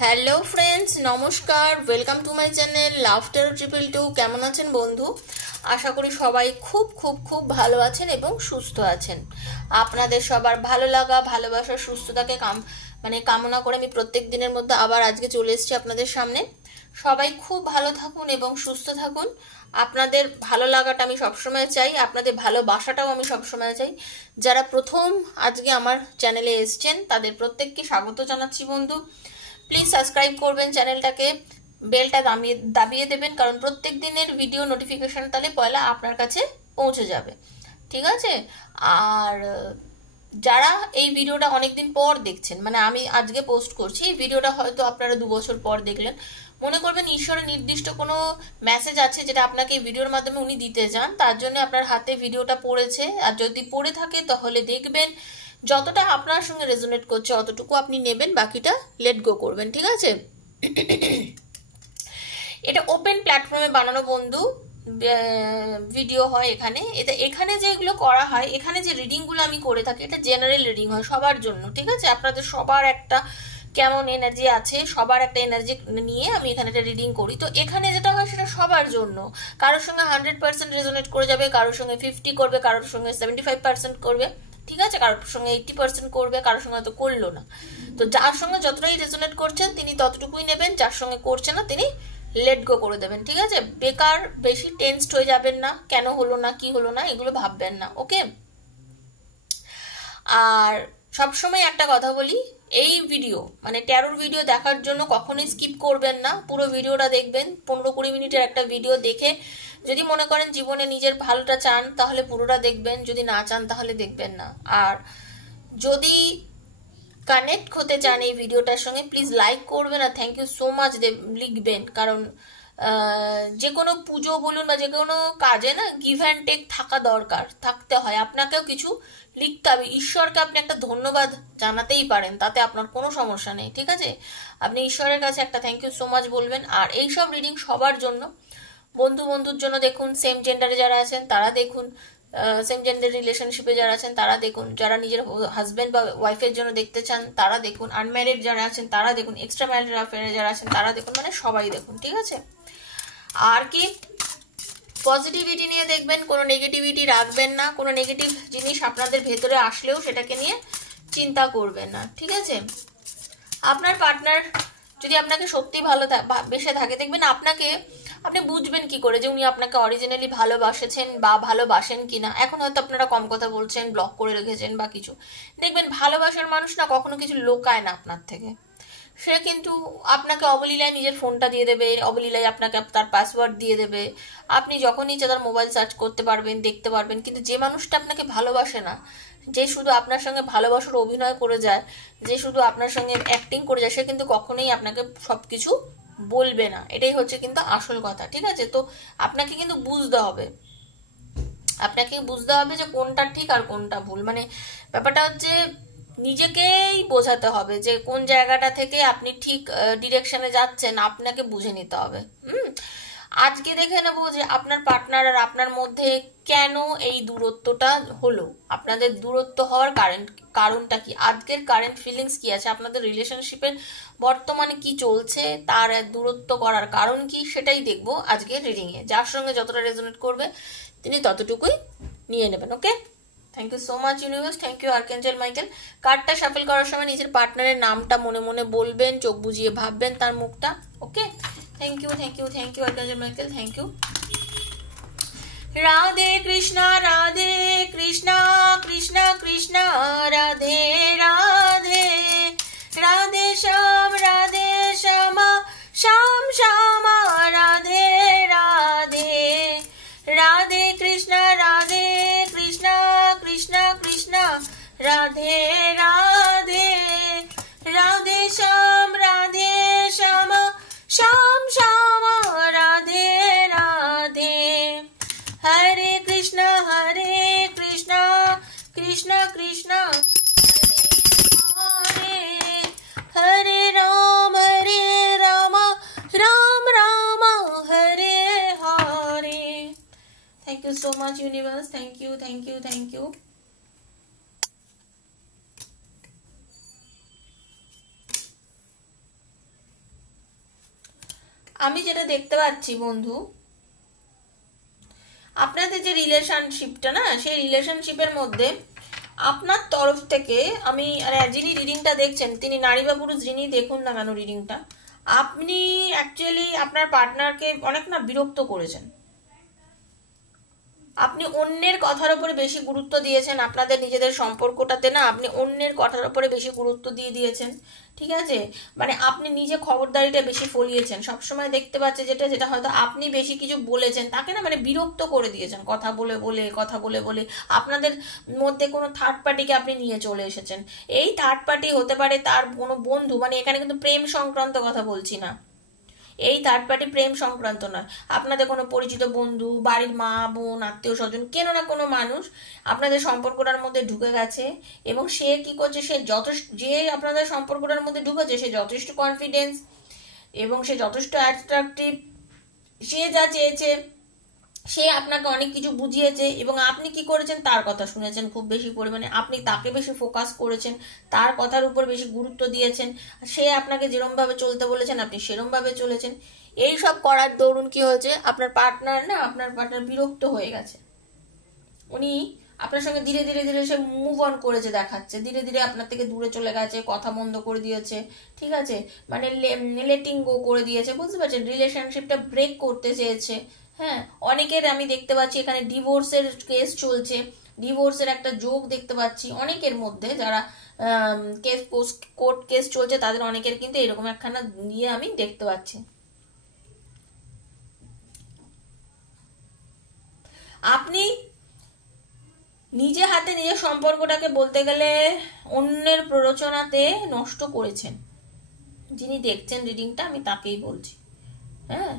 Hello friends, নমস্কার। Welcome to my channel laughter 222। কেমন আছেন বন্ধু? আশা করি সবাই খুব খুব খুব ভালো আছেন এবং সুস্থ আছেন। আপনাদের সবার ভালো লাগা, ভালোবাসা, সুস্থতাকে কামনা করে আমি প্রত্যেক দিনের মধ্যে আবার আজকে চলে এসেছি আপনাদের সামনে। সবাই খুব ভালো থাকুন এবং সুস্থ থাকুন। আপনাদের ভালো লাগাটা আমি সবসময় চাই, আপনাদের ভালোবাসাটাও আমি সবসময় চাই। যারা প্রথম আজকে আমার চ্যানেলে এসছেন তাদের প্রত্যেককে স্বাগত জানাচ্ছি বন্ধু। প্লিজ সাবস্ক্রাইব করবেন চ্যানেলটাকে, বেলটা দাবিয়ে দেবেন, কারণ প্রত্যেক দিনের ভিডিও নোটিফিকেশন তাহলে পয়লা আপনার কাছে পৌঁছে যাবে। ঠিক আছে? আর যারা এই ভিডিওটা অনেকদিন পর দেখছেন, মানে আমি আজকে পোস্ট করছি, এই ভিডিওটা হয়তো আপনারা 2 বছর পর দেখলেন, মনে করবেন ঈশ্বরের নির্দিষ্ট কোনো মেসেজ আছে যেটা আপনাকে এই ভিডিওর মাধ্যমে উনি দিতে চান, তার জন্য আপনার হাতে ভিডিওটা পড়েছে। আর যদি পড়ে থাকে তাহলে দেখবেন যতটা আপনার সঙ্গে রেজোনেট করছে অতটুকু আপনি নেবেন, বাকিটা লেট গো করবেন। ঠিক আছে? এটা ওপেন প্ল্যাটফর্মে বানানো বন্ধু ভিডিও হয়। এখানে যেগুলো করা হয়, এখানে যে রিডিংগুলো আমি করে থাকি, এটা জেনারেল রিডিং হয় সবার জন্য। ঠিক আছে? আপনাদের সবার একটা কেমন এনার্জি আছে, সবার একটা এনার্জি নিয়ে আমি এখানে একটা রিডিং করি। তো এখানে যেটা হয় সেটা সবার জন্য। কারোর সঙ্গে 100% রেজোনেট করে যাবে, কারোর সঙ্গে 50 করবে, কারোর সঙ্গে 75% করবে। ঠিক আছে? কারোর সঙ্গে 80% করবে, কারোর সঙ্গে হয়তো করলো না। তো যার সঙ্গে যতটাই রেজোনেট করছেন তিনি ততটুকুই নেবেন, যার সঙ্গে করছে না তিনি লেট গো করে দেবেন। ঠিক আছে? বেকার বেশি টেনসড হয়ে যাবেন না, কেন হলো না, কি হলো না, এগুলো ভাববেন না। ওকে? আর সবসময় একটা কথা বলি, এই ভিডিও মানে ট্যারোর ভিডিও দেখার জন্য কখনোই স্কিপ করবেন না, পুরো ভিডিওটা দেখবেন। 15-20 মিনিটের একটা ভিডিও দেখে যদি মনে করেন জীবনে নিজের ভালোটা চান তাহলে পুরোটা দেখবেন, যদি না চান তাহলে দেখবেন না। আর যদি কানেক্ট হতে চান এই ভিডিওটার সঙ্গে, প্লিজ লাইক করবেন আর থ্যাংক ইউ সো মাচ লিখবেন। কারণ যে কোনো পুজো বলুন বা যে কোনো কাজে না গিভ অ্যান্ড টেক থাকতে হয়। আপনাকেও কিছু লিখতে হবে, ঈশ্বরকে আপনি একটা ধন্যবাদ জানাতেই পারেন, তাতে আপনার কোনো সমস্যা নেই। ঠিক আছে? আপনি ঈশ্বরের কাছে একটা থ্যাংক ইউ সো মাচ বলবেন। আর এইসব রিডিং সবার জন্য, বন্ধুর জন্য দেখুন, সেম জেন্ডারে যারা আছেন তারা দেখুন, সেম জেন্ডার রিলেশনশিপে যারা আছেন তারা দেখুন, যারা নিজের হাজবেন্ড বা ওয়াইফের জন্য দেখতে চান তারা দেখুন, আনম্যারিড যারা আছেন তারা দেখুন, এক্সট্রা ম্যারিড অ্যাফেয়ারে যারা আছেন তারা দেখুন, মানে সবাই দেখুন। ঠিক আছে? আর কি পজিটিভিটি নিয়ে দেখবেন, কোনো নেগেটিভিটি রাখবেন না। কোনো নেগেটিভ জিনিস আপনাদের ভেতরে আসলেও সেটাকে নিয়ে চিন্তা করবেন না। ঠিক আছে? আপনার পার্টনার যদি আপনাকে সত্যি বেসে থাকে, দেখবেন আপনি বুঝবেন কি করে যে উনি আপনাকে অরিজিনালি ভালোবাসেছেন বা ভালোবাসেন কিনা। এখন হয়তো আপনারা কম কথা বলছেন, ব্লক করে রেখেছেন বা কিছু, দেখবেন ভালোবাসার মানুষ না কখনো কিছু লোকায় না আপনার থেকে। সে কিন্তু আপনাকে অবলীলায় নিজের ফোনটা দিয়ে দেবে, অবলীলায় আপনাকে তার পাসওয়ার্ড দিয়ে দেবে, আপনি যখন ইচ্ছে তার মোবাইল সার্চ করতে পারবেন, দেখতে পারবেন। কিন্তু যে মানুষটা আপনাকে ভালোবাসে না, যে শুধু আপনার সঙ্গে ভালোবাসার অভিনয় করে যায়, যে শুধু আপনার সঙ্গে অ্যাক্টিং করে যায়, সে কিন্তু কখনোই আপনাকে সবকিছু বলবে না। এটাই হচ্ছে কিন্তু আসল কথা। ঠিক আছে? তো আপনাকে কিন্তু বুঝতে হবে যে কোনটা ঠিক আর কোনটা ভুল। মানে ব্যাপারটা হচ্ছে নিজেকেই বোঝাতে হবে যে কোন জায়গাটা থেকে আপনি ঠিক ডিরেকশনে যাচ্ছেন, আপনাকে বুঝে নিতে হবে। আজকে দেখে নেব যে আপনার পার্টনার আর আপনার মধ্যে কেন এই দূরত্বটা হলো, আপনাদের দূরত্ব হওয়ার কারণটা কি, আজকের কারেন্ট ফিলিংস কি আছে, আপনাদের রিলেশনশিপের বর্তমানে কি চলছে, তার দূরত্ব করার কারণ কি, সেটাই দেখবো আজকের রিডিংয়ে। যার সঙ্গে যতটা রেজোনেট করবে তিনি ততটুকুই নিয়ে নেবেন। Okay? Thank you so much universe, thank you archangel Michael. কার্ডটা শাফল করার সময় নিজের পার্টনারের নামটা মনে মনে বলবেন, চোখ বুজিয়ে ভাববেন তার মুখটা। Okay? Thank you archangel Michael, thank you. Radhe Krishna Krishna Krishna Radhe Radhe, Radhe Shyam Shyam Shyam Radhe Radhe, Radhe Krishna Krishna Krishna Radhe Radhe, Radhe Shyam Shyam Shyam Radhe Radhe, Hare Krishna Krishna Krishna Hare Hare, Hare Ram Ram Ram Hare Hare. Thank you so much universe, thank you. আমি যেটা দেখতে পাচ্ছি বন্ধু, আপনাদের যে রিলেশনশিপটা না, সেই রিলেশনশিপের মধ্যে আপনার তরফ থেকে আমি, যিনি রিডিংটা দেখছেন তিনি নারী বা পুরুষ যিনি দেখুন না কেন রিডিংটা, আপনি অ্যাকচুয়ালি আপনার পার্টনারকে অনেক না বিরক্ত করেছেন। আপনি অন্যের কথার উপরে বেশি গুরুত্ব দিয়েছেন, আপনাদের নিজেদের সম্পর্কটাতে না আপনি অন্যের কথার উপরে বেশি গুরুত্ব দিয়ে দিয়েছেন, ঠিক আছে? মানে আপনি নিজে খবরদারিটা বেশি ফলিয়েছেন, সবসময় দেখতে পাচ্ছে যেটা হয়তো আপনি বেশি কিছু বলেছেন তাকে না মানে বিরক্ত করে দিয়েছেন, কথা বলে বলে আপনাদের মধ্যে কোনো থার্ড পার্টিকে আপনি নিয়ে চলে এসেছেন। এই থার্ড পার্টি হতে পারে তার কোনো বন্ধু, মানে এখানে কিন্তু প্রেম সংক্রান্ত কথা বলছি না, এই থার্ড পার্টি প্রেম সংক্রান্ত নয়, আপনাদের কোনো পরিচিত বন্ধু, বাড়ির মা বোন, আত্মীয় স্বজন, কেন না কোনো মানুষ আপনাদের সম্পর্কটার মধ্যে ঢুকে গেছে এবং সে কি করছে, সে যথেষ্ট, যে আপনাদের সম্পর্কটার মধ্যে ঢুকেছে সে যথেষ্ট কনফিডেন্স এবং সে যথেষ্ট অ্যাট্রাকটিভ, সে যা চেয়েছে, সে আপনাকে অনেক কিছু বুঝিয়েছে এবং আপনি কি করেছেন, তার কথা শুনেছেন খুব বেশি পরিমাণে, আপনি তাকে বেশি ফোকাস করেছেন, তার কথার উপর বেশি গুরুত্ব দিয়েছেন, সে আপনাকে যেরমভাবে চলতে বলেছেন আপনি সেরমভাবে চলেছেন। এই সব করার দরুন কি হয়েছে, আপনার পার্টনার বিরক্ত হয়ে গেছে। উনি আপনার সঙ্গে ধীরে ধীরে ধীরে সে মুভ অন করেছে দেখাচ্ছে, ধীরে ধীরে আপনার থেকে দূরে চলে গেছে, কথা বন্ধ করে দিয়েছে, ঠিক আছে? মানে লেটিং গো করে দিয়েছে, বুঝতে পারছেন? রিলেশনশিপটা ব্রেক করতে চেয়েছে। হ্যাঁ, অনেকের আমি দেখতে পাচ্ছি এখানে ডিভোর্সের কেস চলছে, ডিভোর্সের একটা যোগ দেখতে পাচ্ছি অনেকের মধ্যে, যারা কেস কোর্ট কেস চলছে তাদের অনেকের কিন্তু এরকম একখানা নিয়ে আমি দেখতে পাচ্ছি। আপনি নিজে হাতে নিজের সম্পর্কটাকে বলতে গেলে অন্যের প্ররোচনাতে নষ্ট করেছেন। যিনি দেখছেন রিডিংটা আমি তাকেই বলছি। হ্যাঁ,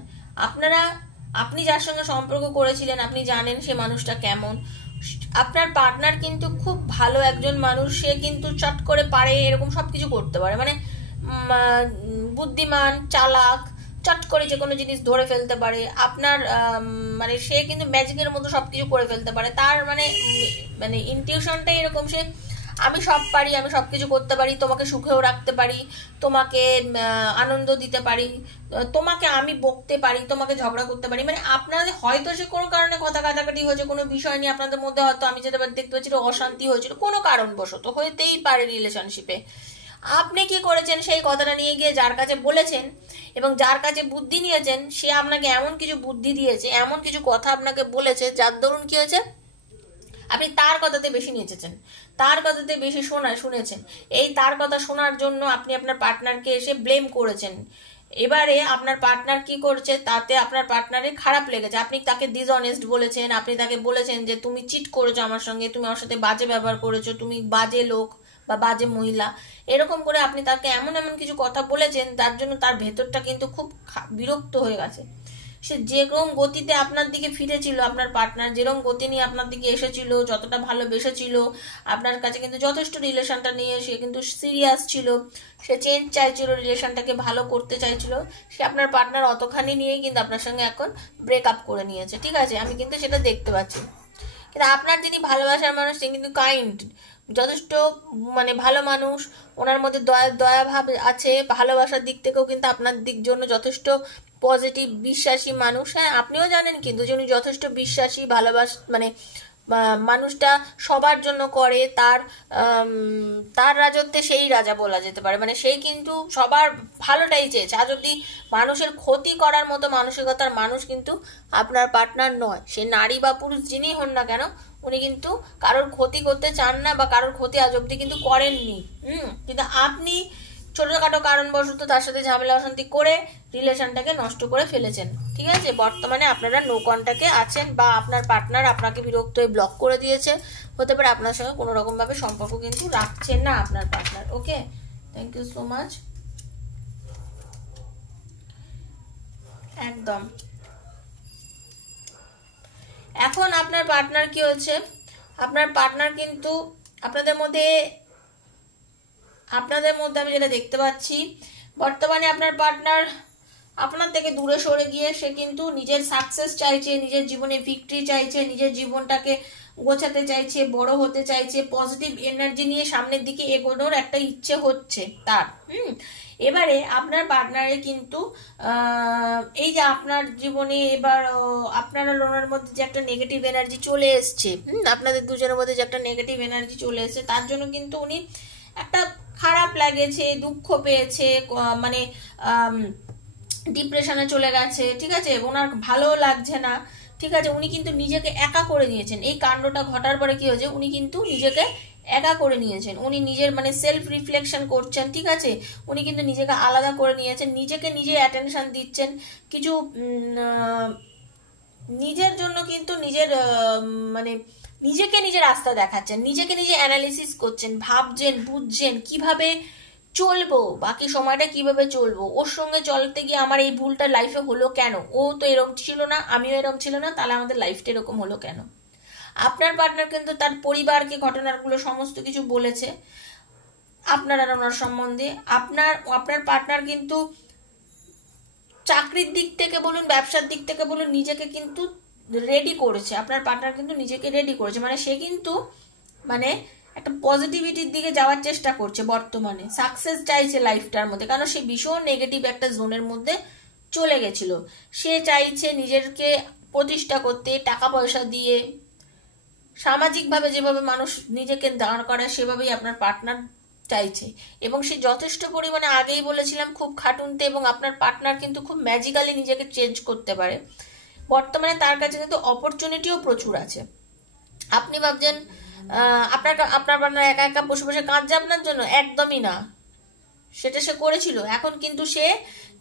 আপনি যার সঙ্গে সম্পর্ক করেছিলেন আপনি জানেন সে মানুষটা কেমন। আপনার পার্টনার কিন্তু খুব ভালো একজন মানুষ, সে কিন্তু চট করে পারে এরকম সবকিছু করতে পারে, মানে বুদ্ধিমান, চালাক, চট করে যে কোনো জিনিস ধরে ফেলতে পারে। আপনার মানে সে কিন্তু ম্যাজিকের মতো সবকিছু করে ফেলতে পারে, তার মানে ইনটিউশনটাই এরকম, সে আমি সব পারি, আমি সব কিছু করতে পারি, তোমাকে সুখেও রাখতে পারি, তোমাকে আনন্দ দিতে পারি, তোমাকে আমি বকতে পারি, তোমাকে ঝগড়া করতে পারি। মানে আপনাদের হয়তো সে কোনো কারণে কথা কাটাকাটি হয়েছে, কোনো বিষয় নিয়ে আপনাদের মধ্যে হয়তো আমি যেটা দেখতে পাচ্ছি অশান্তি হয়েছিল, কোনো কারণবশত হইতেই পারে রিলেশনশিপে। আপনি কি করেছেন, সেই কথাটা নিয়ে গিয়ে যার কাছে বলেছেন এবং যার কাছে বুদ্ধি নিয়েছেন, সে আপনাকে এমন কিছু বুদ্ধি দিয়েছে, এমন কিছু কথা আপনাকে বলেছে, যার দরুন কি হয়েছে, আপনি তার কথাতে বেশি নেচেছেন, তার কথাতে বেশি শুনেছেন। এই তার কথা শোনার জন্য আপনি আপনার পার্টনারকে এসে ব্লেম করেছেন। এবারে আপনার পার্টনার কি করছে, তাতে আপনার পার্টনারের খারাপ লেগেছে, আপনি তাকে ডিসঅনেস্ট বলেছেন, আপনি তাকে বলেছেন যে তুমি চিট করেছো আমার সঙ্গে, তুমি আমার সাথে বাজে ব্যবহার করেছো, তুমি বাজে লোক বা বাজে মহিলা, এরকম করে আপনি তাকে এমন এমন কিছু কথা বলেছেন তার জন্য তার ভেতরটা কিন্তু খুব বিরক্ত হয়ে গেছে। সে যেরকম গতিতে আপনার দিকে ফিরেছিল, আপনার পার্টনার যেরকম গতি নিয়ে আপনার দিকে এসেছিল, যতটা ভালোবেসেছিল আপনার কাছে, কিন্তু যথেষ্ট রিলেশনটা নিয়ে সে কিন্তু সিরিয়াস ছিল, সে চেঞ্জ চাইছিল, রিলেশনটাকে ভালো করতে চাইছিল, সে আপনার পার্টনার অতখানি নিয়েই কিন্তু আপনার সঙ্গে এখন ব্রেকআপ করে নিয়েছে, ঠিক আছে? আমি কিন্তু সেটা দেখতে পাচ্ছি। কিন্তু আপনার যিনি ভালোবাসার মানুষ তিনি কিন্তু কাইন্ড, যথেষ্ট মানে ভালো মানুষ, ওনার মধ্যে দয়া ভাব আছে, ভালোবাসার দিক থেকেও কিন্তু আপনার দিক জন্য যথেষ্ট পজিটিভ, বিশ্বাসী মানুষ। হ্যাঁ, আপনিও জানেন কিন্তু যে উনি যথেষ্ট বিশ্বাসী, মানে মানুষটা সবার জন্য করে, তার রাজত্বে সেই রাজা বলা যেতে পারে, মানে সেই কিন্তু সবার ভালোটাই চেয়েছে। আজ অব্দি মানুষের ক্ষতি করার মতো মানসিকতার মানুষ কিন্তু আপনার পার্টনার নয়, সে নারী বা পুরুষ যিনি হন না কেন, উনি কিন্তু কারোর ক্ষতি করতে চান না বা কারোর ক্ষতি আজ অব্দি কিন্তু করেননি। কিন্তু আপনি ছোটখাটো কারণবশত তার সাথে ঝামেলা অশান্তি করে রিলেশনটাকে নষ্ট করে ফেলেছেন, ঠিক আছে? বর্তমানে আপনারা নো কন্ট্যাক্টে আছেন বা আপনার পার্টনার আপনাকে বিরক্ত হয়ে ব্লক করে দিয়েছে, হতে পারে আপনার সঙ্গে কোনো রকম ভাবে সম্পর্ক কিন্তু রাখছেন না আপনার partner. Okay, thank you so much. একদম এখন আপনার পার্টনার কি হচ্ছে, আপনার পার্টনার কিন্তু আপনাদের মধ্যে আমি যেটা দেখতে পাচ্ছি, বর্তমানে আপনার পার্টনার আপনার থেকে দূরে সরে গিয়ে সে কিন্তু নিজের সাকসেস চাইছে, নিজের জীবনে ভিক্টরি চাইছে, নিজের জীবনটাকে গোছাতে চাইছে, বড় হতে চাইছে, পজিটিভ এনার্জি নিয়ে সামনের দিকে এগোনোর একটা ইচ্ছে হচ্ছে তার। এবারে আপনার পার্টনারে কিন্তু এই যে আপনার জীবনে এবার আপনার আর ওনার মধ্যে যে একটা নেগেটিভ এনার্জি চলে এসছে, আপনাদের দুজনের মধ্যে যে একটা নেগেটিভ এনার্জি চলে এসছে, তার জন্য কিন্তু উনি একটা খারাপ লাগেছে, দুঃখ পেয়েছে, মানে ডিপ্রেশনে চলে গেছে, ঠিক আছে, ওনার ভালো লাগছে না, ঠিক আছে, উনি কিন্তু নিজেকে একা করে নিয়েছেন। এই কাণ্ডটা ঘটার পরে কি হয়েছে, উনি কিন্তু নিজেকে একা করে নিয়েছেন, উনি নিজের মানে সেলফ রিফ্লেকশন করছেন, ঠিক আছে, উনি কিন্তু নিজেকে আলাদা করে নিয়েছেন, নিজেকে নিজে অ্যাটেনশন দিচ্ছেন, কিছু নিজের জন্য কিন্তু নিজের মানে নিজেকে নিজে রাস্তা দেখাচ্ছেন, নিজেকে নিজে অ্যানালিসিস করছেন, ভাবছেন, বুঝছেন কিভাবে চলবো, বাকি সময়টা কিভাবে চলবো, ওর সঙ্গে চলতে গিয়ে আমার এই ভুলটা লাইফে হলো কেন, ও তো এরকম ছিল না, আমিও এরকম ছিল না, তাহলে আমাদের লাইফটা এরকম হলো কেন। আপনার পার্টনার কিন্তু তার পরিবারকে ঘটনাগুলো সমস্ত কিছু বলেছে আপনার আর ওনার সম্বন্ধে। আপনার পার্টনার কিন্তু চাকরির দিক থেকে বলুন, ব্যবসার দিক থেকে বলুন, নিজেকে কিন্তু রেডি করেছে, আপনার পার্টনার কিন্তু নিজেকে রেডি করেছে, মানে সে কিন্তু মানে একটা পজিটিভিটির দিকে যাওয়ার চেষ্টা করছে, বর্তমানে সাকসেস চাইছে লাইফটার মধ্যে, কারণ সে ভীষণ নেগেটিভ একটা জোনের মধ্যে চলে গেছিল, সে চাইছে নিজেকে প্রতিষ্ঠা করতে, টাকা পয়সা দিয়ে, সামাজিকভাবে যেভাবে মানুষ নিজেকে দাঁড় করায় সেভাবেই আপনার পার্টনার চাইছে, এবং সে যথেষ্ট পরিমাণে, আগেই বলেছিলাম, খুব খাটুনতে, এবং আপনার পার্টনার কিন্তু খুব ম্যাজিক্যালি নিজেকে চেঞ্জ করতে পারে। বর্তমানে তার কাছে কিন্তু অপরচুনিটিও প্রচুর আছে। আপনি ভাবছেন আপনার পার্টনার একা একা বসে বসে কাঁদছে আপনার জন্য, একদমই না, সেটা সে করেছিল, এখন কিন্তু সে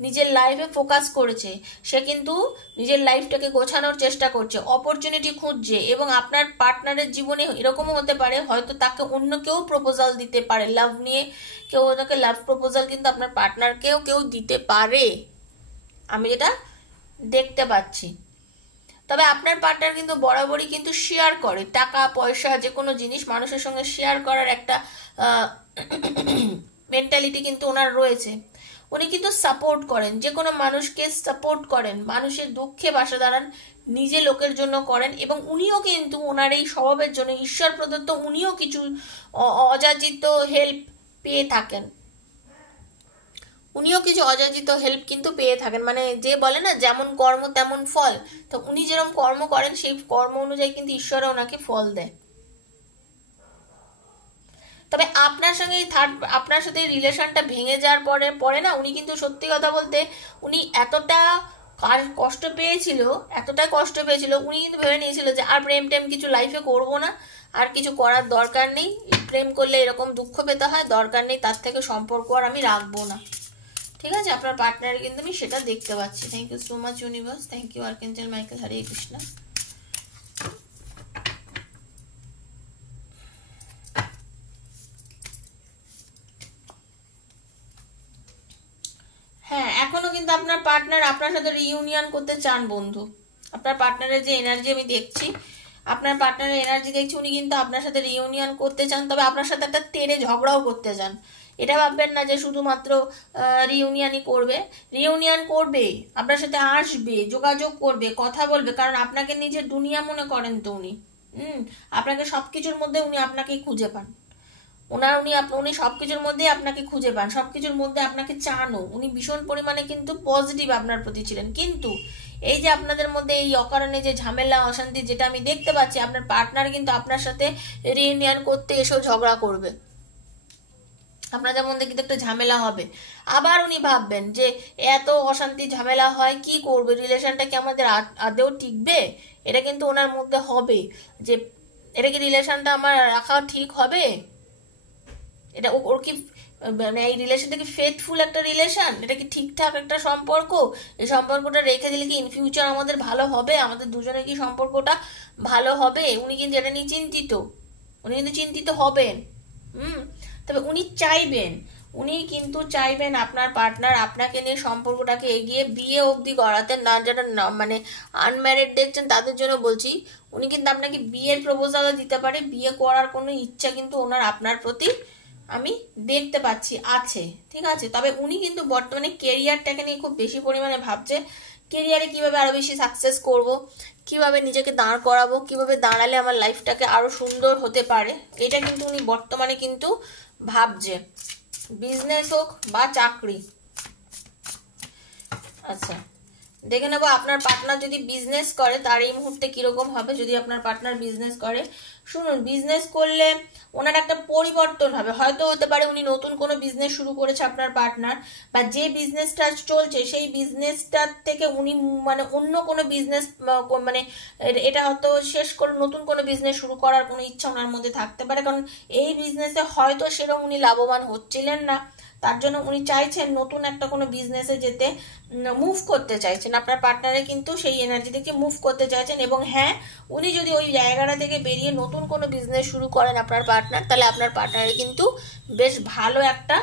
নিজের লাইফে ফোকাস করেছে, সে কিন্তু নিজের লাইফটাকে গোছানোর চেষ্টা করছে, অপরচুনিটি খুঁজছে, এবং আপনার পার্টনারের জীবনে এরকমও হতে পারে হয়তো তাকে অন্য কেউ প্রপোজাল দিতে পারে, লাভ নিয়ে কেউ ওনাকে লাভ প্রপোজাল কিন্তু আপনার পার্টনারকেও কেউ দিতে পারে, আমি যেটা দেখতে পাচ্ছি। তবে আপনার পার্টনার কিন্তু বরাবরই কিন্তু শেয়ার করে, টাকা পয়সা যে কোনো জিনিস মানুষের সঙ্গে শেয়ার করার একটা মেন্টালিটি কিন্তু ওনার রয়েছে, উনি কিন্তু সাপোর্ট করেন, যে কোনো মানুষকে সাপোর্ট করেন, মানুষের দুঃখে পাশে দাঁড়ান, নিজে লোকের জন্য করেন, এবং উনিও কিন্তু ওনার এই স্বভাবের জন্য ঈশ্বর প্রদত্ত উনিও কিছু অযাচিত হেল্প পেয়ে থাকেন, উনিও কিছু অযাচিত হেল্প কিন্তু পেয়ে থাকেন, মানে যে বলে না যেমন কর্ম তেমন ফল, তো উনি যেরকম কর্ম করেন সেই কর্ম অনুযায়ী কিন্তু ঈশ্বর ওনাকে ফল দেয়। তবে আপনার সঙ্গে আপনার সাথে রিলেশনটা ভেঙে যাওয়ার পরে না, উনি কিন্তু সত্যি কথা বলতে উনি এতটা কষ্ট পেয়েছিল, উনি কিন্তু ভেবে নিয়েছিল যে আর প্রেম টেম কিছু লাইফে করবো না, আর কিছু করার দরকার নেই, প্রেম করলে এরকম দুঃখ পেতে হয়, দরকার নেই, তার থেকে সম্পর্ক আর আমি রাখবো না, ঠিক আছে। আপনার পার্টনার কিন্তু আমি সেটা দেখতে পাচ্ছি। Thank you so much universe, thank you archangel Michael, Hare Krishna. হ্যাঁ, এখনো কিন্তু আপনার পার্টনার আপনার সাথে রিইউনিয়ন করতে চান বন্ধু। আপনার পার্টনারের যে এনার্জি আমি দেখছি, আপনার পার্টনারের এনার্জি দেখছি, উনি কিন্তু আপনার সাথে রিইউনিয়ন করতে চান, তবে আপনার সাথে একটা তেড়ে ঝগড়াও করতে চান। এটা ভাববেন না যে শুধুমাত্র রিইউনিয়নই করবে, রিইউনিয়ন করবে, আপনার সাথে আসবে, যোগাযোগ করবে, কথা বলবে, কারণ আপনাকে নিজের দুনিয়া মনে করেন তো উনি। আপনাকে সবকিছুর মধ্যে উনি আপনাকেই খুঁজে পান, উনি সবকিছুর মধ্যেই আপনাকে খুঁজে পান, সবকিছুর মধ্যে আপনাকে চানও, উনি ভীষণ পরিমাণে কিন্তু পজিটিভ আপনার প্রতি ছিলেন। কিন্তু এই যে আপনাদের মধ্যে এই অকারণে যে ঝামেলা অশান্তি যেটা আমি দেখতে পাচ্ছি, আপনার পার্টনার কিন্তু আপনার সাথে রিইউনিয়ন করতে এসেও ঝগড়া করবে, আপনাদের মধ্যে কিন্তু একটা ঝামেলা হবে। আবার উনি ভাববেন যে এত অশান্তি ঝামেলা হয়, কি করবে, রিলেশনটা কি আমাদের আদেও টিকবে, এটা কিন্তু ওনার মধ্যে হবে যে এটা কি রিলেশনটা আমার রাখা ঠিক হবে, এটা ওর কি মানে এই রিলেশনটা কি ফেথফুল একটা রিলেশন, এটা কি ঠিকঠাক একটা সম্পর্ক, এই সম্পর্কটা রেখে দিলে কি ইন ফিউচার আমাদের ভালো হবে, আমাদের দুজনের কি সম্পর্কটা ভালো হবে, উনি কিন্তু এটা নিয়ে চিন্তিত, উনি কিন্তু চিন্তিত হবেন। তবে উনি কিন্তু চাইবেন আপনার পার্টনার আপনাকে নিয়ে সম্পর্কটাকে এগিয়ে বিয়ে অবধি করাতে, না যারা মানে আনম্যারিড দেখছেন তাদের জন্য বলছি, উনি কিন্তু আপনাকে বিয়ের প্রপোজালও দিতে পারে, বিয়ে করার কোনো ইচ্ছা কিন্তু ওনার আপনার প্রতি আমি দেখতে পাচ্ছি আছে, ঠিক আছে। তবে উনি কিন্তু বর্তমানে কেরিয়ারটাকে নিয়ে খুব বেশি পরিমাণে ভাবছে, কেরিয়ারে কিভাবে আরো বেশি সাকসেস করব, কিভাবে নিজেকে দাঁড় করাবো, কিভাবে দাঁড়ালে আমার লাইফটাকে আরো সুন্দর হতে পারে, এটা কিন্তু উনি বর্তমানে কিন্তু ভাবছে, বিজনেস হোক বা চাকরি। আচ্ছা, দেখে নেবো আপনার পার্টনার যদি বিজনেস করে তার এই মুহূর্তে কিরকম হবে। যদি আপনার পার্টনার বিজনেস করে, শুনুন, বিজনেস করলে ওনার একটা পরিবর্তন হবে। হয়তো হতে পারে উনি নতুন কোনো বিজনেস শুরু করেছে আপনার পার্টনার, বা যে বিজনেসটা চলছে সেই বিজনেসটার থেকে উনি মানে অন্য কোনো বিজনেস মানে এটা হয়তো শেষ করে নতুন কোনো বিজনেস শুরু করার কোনো ইচ্ছা ওনার মধ্যে থাকতে পারে। কারণ এই বিজনেসে হয়তো সেরকম উনি লাভবান হচ্ছিলেন না, তার জন্য উনি চাইছেন নতুন একটা কোনো বিজনেসে যেতে, মুভ করতে চাইছেন। আপনার পার্টনারে কিন্তু সেই এনার্জি থেকে মুভ করতে চাইছেন। এবং হ্যাঁ, উনি যদি ওই জায়গাটা থেকে বেরিয়ে নতুন কোনো বিজনেস শুরু করেন আপনার পার্টনার, তাহলে আপনার পার্টনারে কিন্তু বেশ ভালো একটা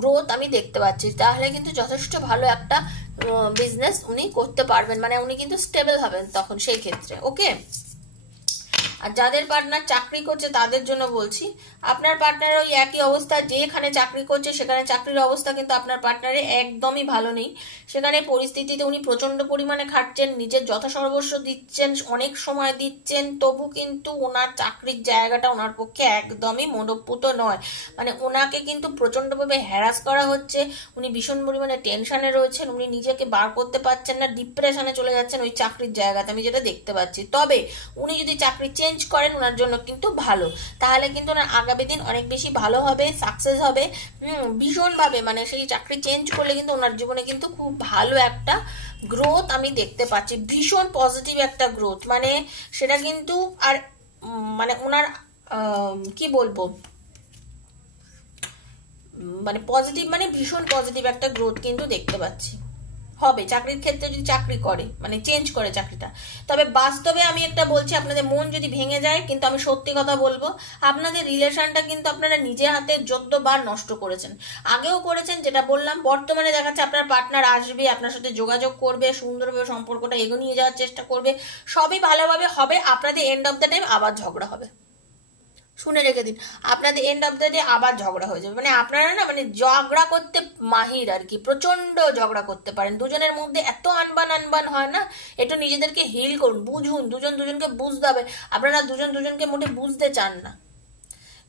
গ্রোথ আমি দেখতে পাচ্ছি। তাহলে কিন্তু যথেষ্ট ভালো একটা বিজনেস উনি করতে পারবেন, মানে উনি কিন্তু স্টেবল হবেন তখন সেই ক্ষেত্রে। ওকে, আর যাদের পার্টনার চাকরি করছে তাদের জন্য বলছি, আপনার পার্টনার ওই একই অবস্থা, যেখানে চাকরি করছে সেখানে চাকরির অবস্থা কিন্তু আপনার পার্টনারে একদমই ভালো নেই। সেখানে পরিস্থিতিতে উনি প্রচন্ড পরিমাণে খাটছেন, নিজের যথাসর্বস্ব দিচ্ছেন, অনেক সময় দিচ্ছেন, তবু কিন্তু ওনার চাকরির জায়গাটা ওনার পক্ষে একদমই মনোপুত নয়। মানে ওনাকে কিন্তু প্রচন্ডভাবে হ্যারাস করা হচ্ছে, উনি ভীষণ পরিমাণে টেনশনে রয়েছেন, উনি নিজেকে বার করতে পারছেন না, ডিপ্রেশনে চলে যাচ্ছেন ওই চাকরির জায়গাতে, আমি যেটা দেখতে পাচ্ছি। তবে উনি যদি চাকরি চেঞ্জ করেন ওনার জন্য কিন্তু ভালো, তাহলে কিন্তু ওনার আগামী দিন অনেক বেশি ভালো হবে, সাকসেস হবে ভীষণভাবে। মানে সেই চাকরি চেঞ্জ করলে কিন্তু ওনার জীবনে কিন্তু খুব ভালো একটা গ্রোথ আমি দেখতে পাচ্ছি, ভীষণ পজিটিভ একটা গ্রোথ। মানে সেটা কিন্তু আর মানে ওনার কি বলবো, মানে পজিটিভ, মানে ভীষণ পজিটিভ একটা গ্রোথ কিন্তু দেখতে পাচ্ছি হবে চাকরির ক্ষেত্রে, যদি চাকরি করে মানে চেঞ্জ করে চাকরিটা। তবে বাস্তবে আমি একটা বলছি, আপনাদের মন যদি ভেঙে যায়, কিন্তু আমি সত্যি কথা বলবো, আপনাদের রিলেশনটা কিন্তু আপনারা নিজে হাতে 14 বার নষ্ট করেছেন, আগেও করেছেন, যেটা বললাম। বর্তমানে দেখাচ্ছে আপনার পার্টনার আসবে, আপনার সাথে যোগাযোগ করবে, সুন্দরভাবে সম্পর্কটা এগিয়ে নিয়ে যাওয়ার চেষ্টা করবে, সবই ভালোভাবে হবে। আপনাদের এন্ড অফ দ্য টাইম আবার ঝগড়া হবে, শুনে রেখে দিন, আপনাদের এন্ড অফ দ্য ডে আবার ঝগড়া হয়ে যাবে। মানে আপনারা না মানে ঝগড়া করতে মাহির আর কি, প্রচন্ড ঝগড়া করতে পারেন। দুজনের মধ্যে এত আনবান হয় না, একটু নিজেদেরকে হিল করুন, বুঝুন, দুজন দুজনকে বুঝতে হবে। আপনারা দুজন দুজনকে মোটে বুঝতে চান না,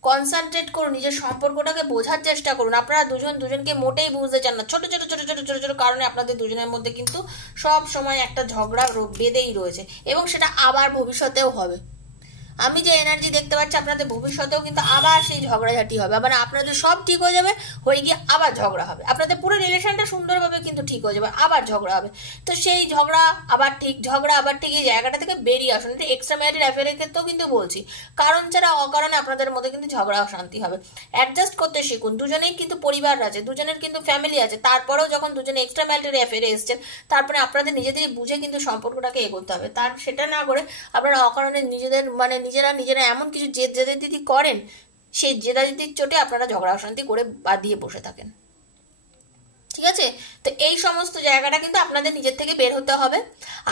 কনসেন্ট্রেট করুন, নিজের সম্পর্কটাকে বোঝার চেষ্টা করুন। আপনারা দুজন দুজনকে মোটেই বুঝতে চান না, ছোট ছোট ছোট ছোট ছোট ছোট কারণে আপনাদের দুজনের মধ্যে কিন্তু সব সময় একটা ঝগড়া বেঁধেই রয়েছে, এবং সেটা আবার ভবিষ্যতেও হবে। আমি যে এনার্জি দেখতে পাচ্ছি আপনাদের ভবিষ্যতেও কিন্তু আবার সেই ঝগড়াঝাটি হবে, আবার আপনাদের সব ঠিক হয়ে যাবে, হয়ে গিয়ে আবার ঝগড়া হবে, আপনাদের পুরো রিলেশনটা সুন্দরভাবে কিন্তু ঠিক হয়ে যাবে, আবার ঝগড়া হবে। তো সেই ঝগড়া আবার ঠিক এই জায়গাটা থেকে বেরিয়ে আসুন। এটা এক্সট্রা ম্যারিড অ্যাফেয়ারের ক্ষেত্রেও কিন্তু বলছি, কারণ ছাড়া অকারণে আপনাদের মধ্যে কিন্তু ঝগড়া অশান্তি হবে। অ্যাডজাস্ট করতে শিখুন, দুজনেই কিন্তু পরিবার আছে, দুজনের কিন্তু ফ্যামিলি আছে, তারপরেও যখন দুজনে এক্সট্রা ম্যারিড অ্যাফেয়ারে এসছেন, তারপরে আপনাদের নিজেদেরই বুঝে কিন্তু সম্পর্কটাকে এগোতে হবে। তার সেটা না করে আপনারা অকারণে নিজেদের মানে নিজেরা এমন কিছু জেদাজেদি করেন, সেই জেদাজেদির চোটে আপনারা ঝগড়া অশান্তি করে বাদিয়ে বসে থাকেন। ঠিক আছে, তো এই সমস্ত জায়গাটা কিন্তু আপনাদের নিজের থেকে বের হতে হবে।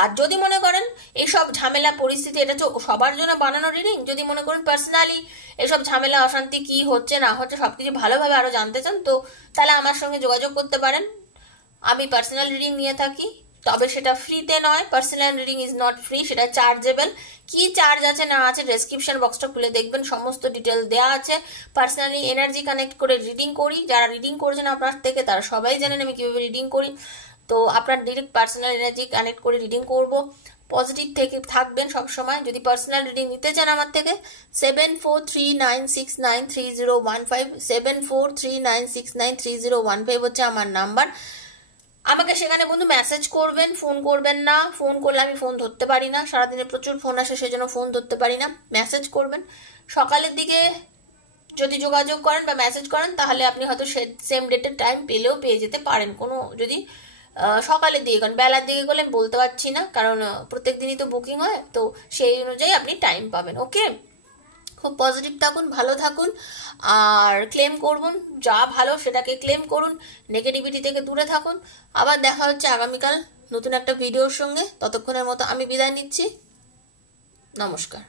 আর যদি মনে করেন এইসব ঝামেলা পরিস্থিতি, এটা তো সবার জন্য বানানো রিডিং, যদি মনে করেন পার্সোনালি এসব ঝামেলা অশান্তি কি হচ্ছে না হচ্ছে সবকিছু ভালোভাবে আরো জানতে চান, তো তাহলে আমার সঙ্গে যোগাযোগ করতে পারেন। আমি পার্সোনাল রিডিং নিয়ে থাকি, তবে সেটা ফ্রিতে নয়, personal reading is not free, সেটা চার্জেবল। কি চার্জ আছে না আছে ডেসক্রিপশন বক্সটা খুলে দেখবেন, সমস্ত ডিটেল দেওয়া আছে। পার্সোনালি এনার্জি কানেক্ট করে রিডিং করি, যারা রিডিং করেছেন আপনার থেকে তারা সবাই জানেন আমি কিভাবে রিডিং করি। তো আপনার ডিরেক্ট পার্সোনাল এনার্জি কানেক্ট করে রিডিং করব। পজিটিভ থেকে থাকবেন সবসময়। যদি পার্সোনাল রিডিং নিতে চান আমার থেকে, 7439693015, 7439693015 হচ্ছে আমার নাম্বার। আমাকে সেখানে বন্ধু মেসেজ করবেন, ফোন করবেন না। ফোন করলে আমি ফোন ধরতে পারি না, সারাদিনে প্রচুর ফোন আসে, সেজন্য ফোন ধরতে পারি না। মেসেজ করবেন সকালের দিকে, যদি যোগাযোগ করেন বা মেসেজ করেন তাহলে আপনি হয়তো সেম ডেটের টাইম পেলেও পেয়ে যেতে পারেন। কোনো যদি সকালের দিকে করেন, বেলার দিকে করলে বলতে পারছি না, কারণ প্রত্যেক দিনই তো বুকিং হয়, তো সেই অনুযায়ী আপনি টাইম পাবেন। ওকে, খুব পজিটিভ থাকুন, ভালো থাকুন, আর ক্লেম করুন যা ভালো সেটাকে ক্লেম করুন, নেগেটিভিটি থেকে দূরে থাকুন। আবার দেখা হচ্ছে আগামীকাল নতুন একটা ভিডিওর সঙ্গে। ততক্ষণের মতো আমি বিদায় নিচ্ছি, নমস্কার।